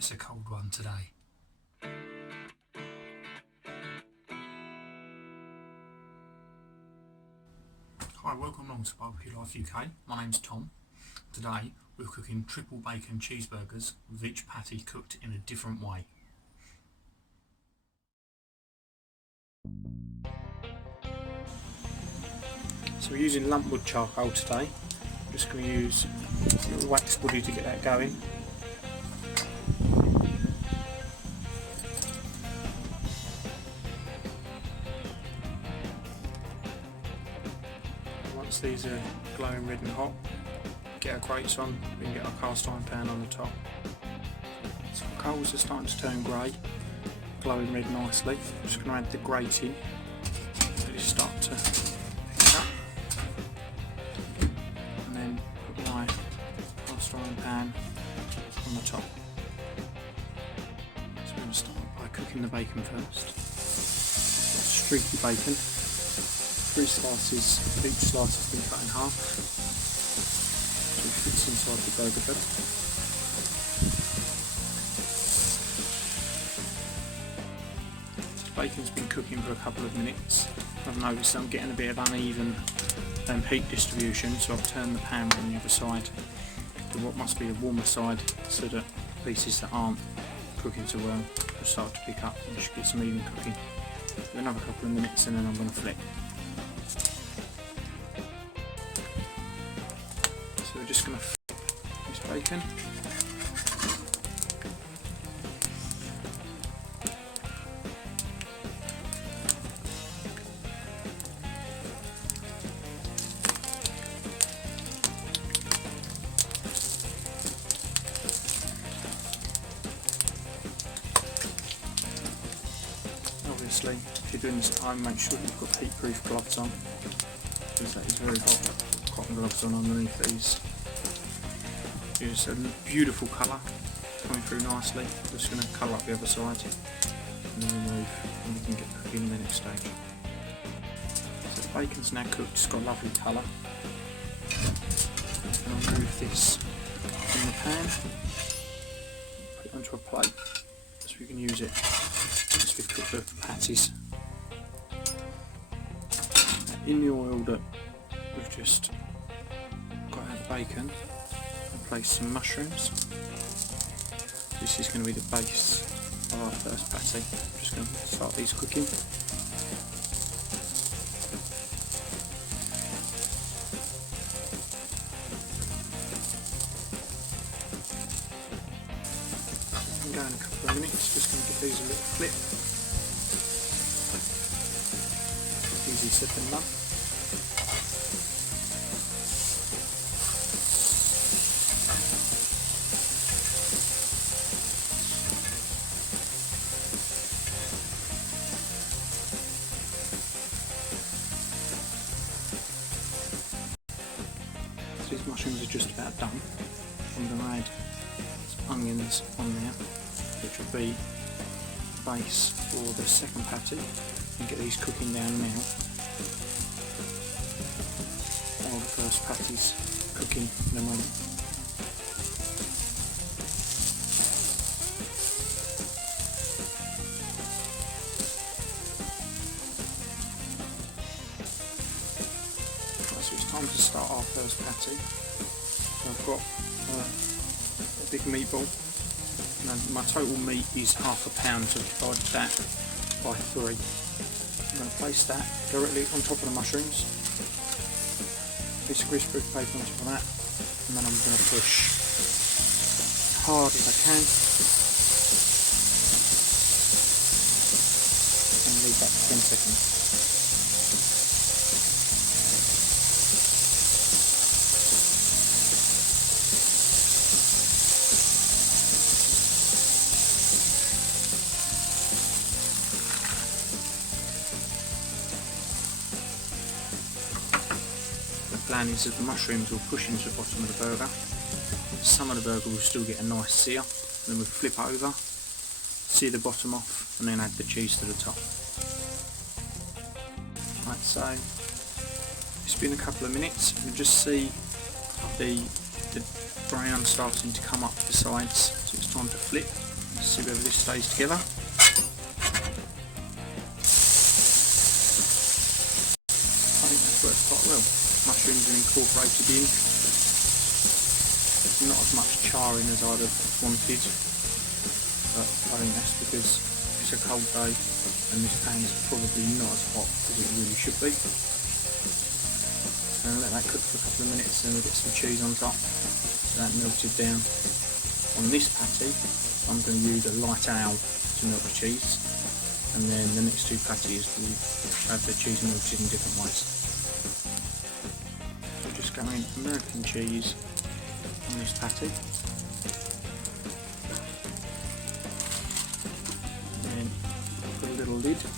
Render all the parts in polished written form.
It's a cold one today. Hi, welcome along to Barbecue Life UK. My name's Tom. Today we're cooking triple bacon cheeseburgers with each patty cooked in a different way. So we're using lump wood charcoal today. I'm just going to use a little wax woodie to get that going. Once these are glowing red and hot, get our grates on, we can get our cast iron pan on the top. So our coals are starting to turn grey, glowing red nicely. I'm just going to add the grate in, let it start to pick up, and then put my cast iron pan on the top. So we're going to start by cooking the bacon first. Streaky bacon. 3 slices, each slice has been cut in half, so it fits inside the burger bed. The bacon's been cooking for a couple of minutes. I've noticed I'm getting a bit of uneven heat distribution, so I've turned the pan on the other side to what must be a warmer side, so that pieces that aren't cooking so well will start to pick up and you should get some even cooking. So another couple of minutes and then I'm going to flip. So we're just going to flip this bacon. Obviously, if you're doing this at home, make sure you've got heat-proof gloves on, because that is very hot. Cotton gloves on underneath these. It's a beautiful colour, coming through nicely. Just going to colour up the other side and then remove, and we can get cooking in the next stage. So the bacon's now cooked, it's got a lovely colour. I'll remove this from the pan, put it onto a plate so we can use it once we've cooked the patties. In the oil that we've just got out of the bacon, and place some mushrooms. This is going to be the base of our first patty. I'm just going to start these cooking. And go in a couple of minutes, just going to give these a little flip. Easy said than done. These mushrooms are just about done. I'm going to add some onions on there, which will be the base for the second patty, and get these cooking down now while the first patty's cooking in a moment. So it's time to start our first patty. So I've got a big meatball. Now my total meat is half a pound, so I've divided that by 3. I'm going to place that directly on top of the mushrooms. Piece of greaseproof paper on top of that, and then I'm going to push hard as I can and leave that for 10 seconds. The plan is that the mushrooms will push into the bottom of the burger. Some of the burger will still get a nice sear, then we'll flip over, sear the bottom off, and then add the cheese to the top. Right, so it's been a couple of minutes. You can just see the brown starting to come up the sides, so it's time to flip. See whether this stays together. I think that's worked quite well. Mushrooms are incorporated in. Not as much charring as I'd have wanted, but I think that's because it's a cold day and this pan's probably not as hot as it really should be. So I'll let that cook for a couple of minutes and we'll get some cheese on top so that melted down. On this patty I'm going to use a light ale to melt the cheese, and then the next two patties will have the cheese melted in different ways. So just going American cheese on this patty, and then put a little lid on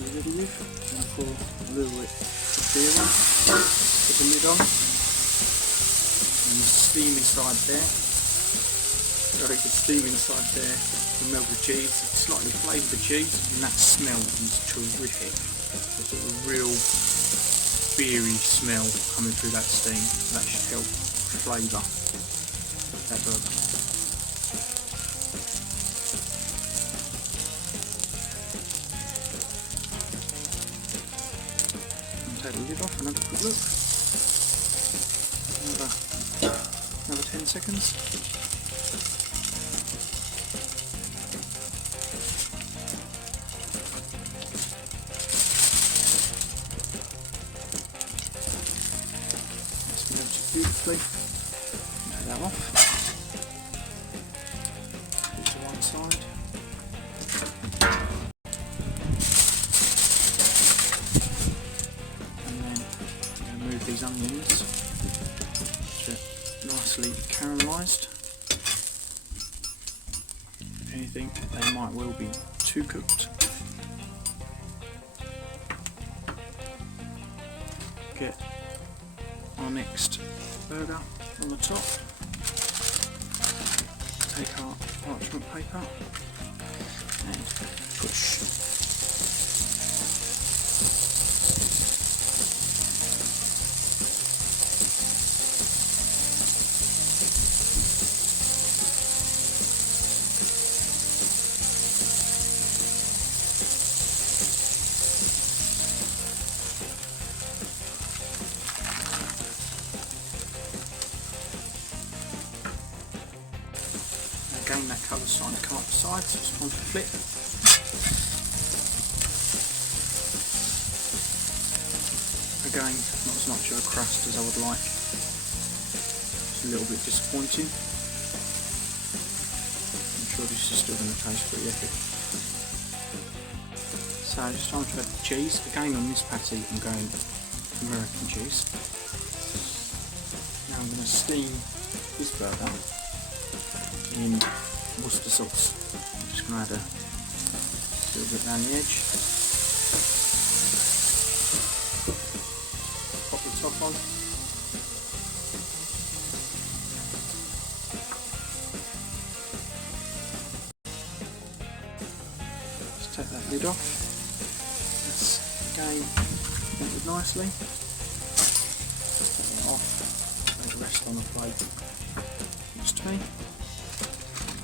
the lid with, and pour a little bit of beer on, put the lid on, and the steam inside there. Got to get steam inside there to melt the cheese, slightly flavour the cheese, and that smell is terrific. There's a real beery smell coming through that steam. That should help flavour that burger. And take the lid off and have a quick look. Another 10 seconds. Beautifully. Take that off. Put it to one side. And then remove these onions, which are nicely caramelised. If anything, they might well be too cooked. Get our next burger on the top. Take our parchment paper and push. Again, that colour's starting to come up the sides, so it's time to flip. Again, not as much of a crust as I would like. It's a little bit disappointing. I'm sure this is still going to taste pretty epic. So it's time to add the cheese. Again, on this patty I'm going American cheese. Now I'm going to steam this burger in Worcestershire sauce. I'm just going to add a little bit around the edge. Pop the top on. Just take that lid off. That's again melted nicely. Take that off. Let it rest on the plate next to me.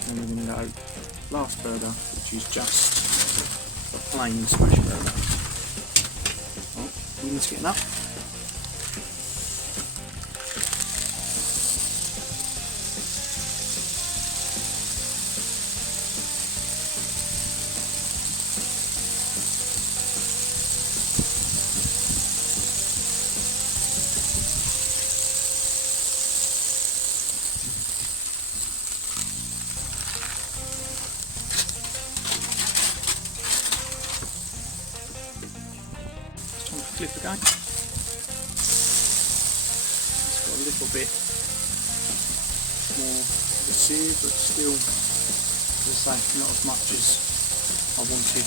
And we're going to go last burger, which is just a plain smash burger. Oh, wind's getting up. Flip again. It's got a little bit more of a sear, but still, as I say, not as much as I wanted.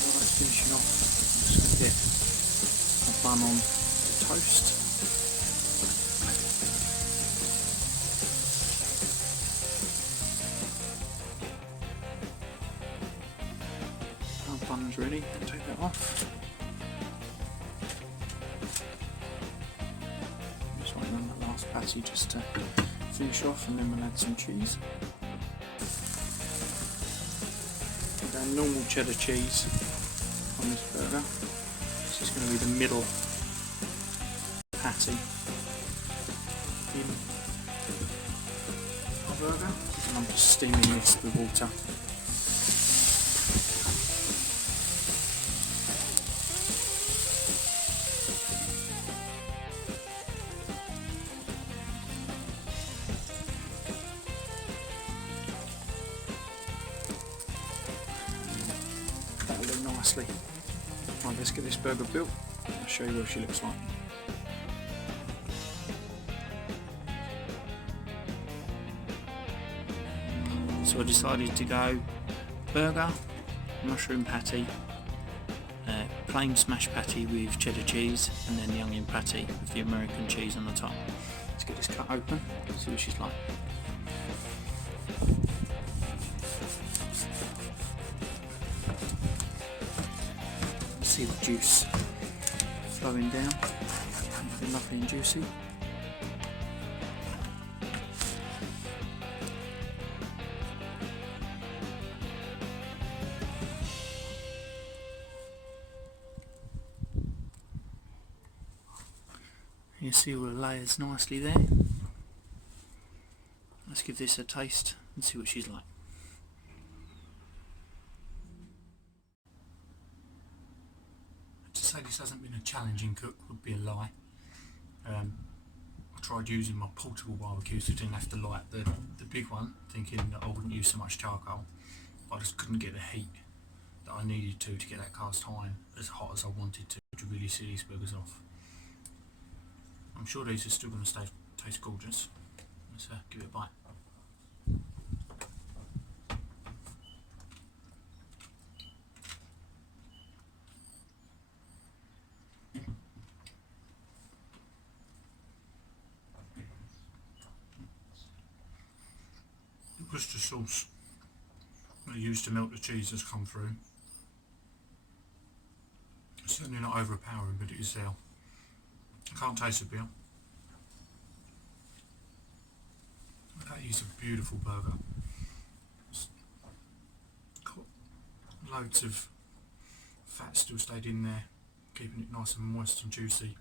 While it's finishing off, I'm just going to get a bun on the toast. Bun's ready, take that off. Just like that. last patty just to finish off, and then we'll add some cheese. We'll go normal cheddar cheese on this burger. This is going to be the middle patty in the burger, and I'm just steaming this with water. That'll look nicely. Right, let's get this burger built. I'll show you what she looks like. So I decided to go burger, mushroom patty, plain smash patty with cheddar cheese, and then the onion patty with the American cheese on the top. Let's get this cut open, see what she's like. See the juice flowing down, looking lovely and juicy. You see all the layers nicely there. Let's give this a taste and see what she's like. To say this hasn't been a challenging cook would be a lie. I tried using my portable barbecue so I didn't have to light the big one, thinking that I wouldn't use so much charcoal. I just couldn't get the heat that I needed to get that cast iron as hot as I wanted to really see these burgers off. I'm sure these are still going to taste gorgeous. Let's give it a bite. The Worcestershire sauce that I used to melt the cheese has come through. It's certainly not overpowering, but it is there. I can't taste the beer. That is a beautiful burger. It's got loads of fat still stayed in there, keeping it nice and moist and juicy.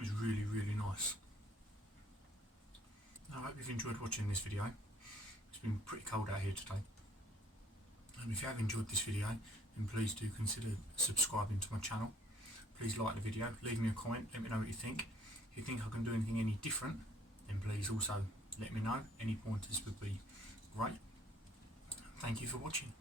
It's really, really nice. I hope you've enjoyed watching this video. It's been pretty cold out here today. And if you have enjoyed this video, then please do consider subscribing to my channel. Please like the video, leave me a comment, let me know what you think. If you think I can do anything any different, then please also let me know. Any pointers would be great. Thank you for watching.